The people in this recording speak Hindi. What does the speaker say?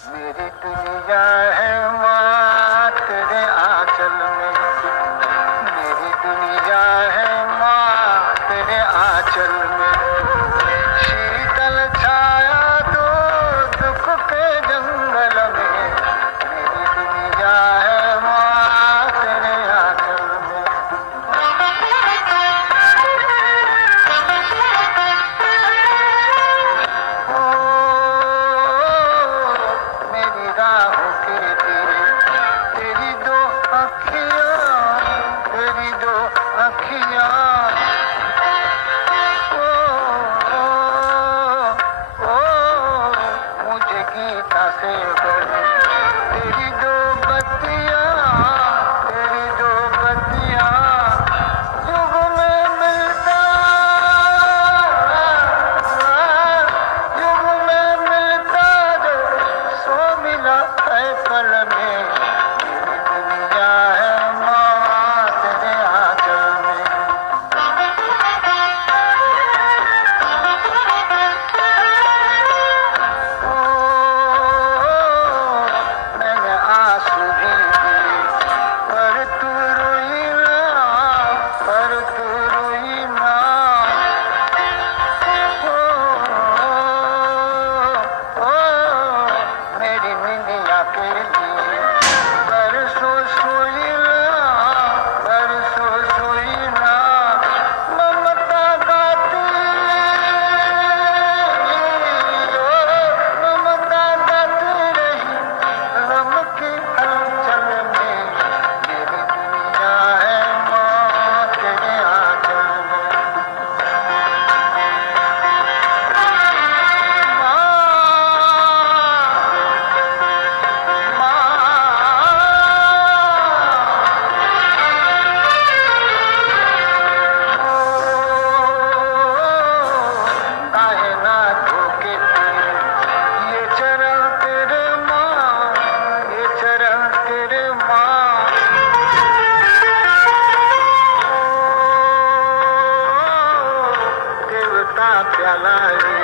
मेरी दुनिया है माँ तेरे आंचल में, मेरी दुनिया है माँ तेरे आंचल में। शीतल छाया तो दुख के जंगल में, मेरी दुनिया है माँ तेरे आंचल में। मेरी राहों के तेरे, तेरी दो अखियाँ, तेरी दो अखियाँ। मुझे गीता से बड़ी तेरी दो बत्तियाँ, तेरी दो बत्तियाँ। युग में मिलता, युग में मिलता जो सो मिला है पल में। मेरी दुनिया है माँ तेरे आंचल में। मैंने आंसू भी दिए पर तू रोई ना, पर तू रोई ना। मेरी निंदिया के लिए परसों सोई ना, परसों सोई ना। ममता गाती, ममता गाती रही गम की हलचल में। मेरी दुनिया है माँ तेरे आंचल में। काहे ना धोखे तेरे ये चरण तेरे माँ, ये चरण तेरे माँ। देवता प्याला रे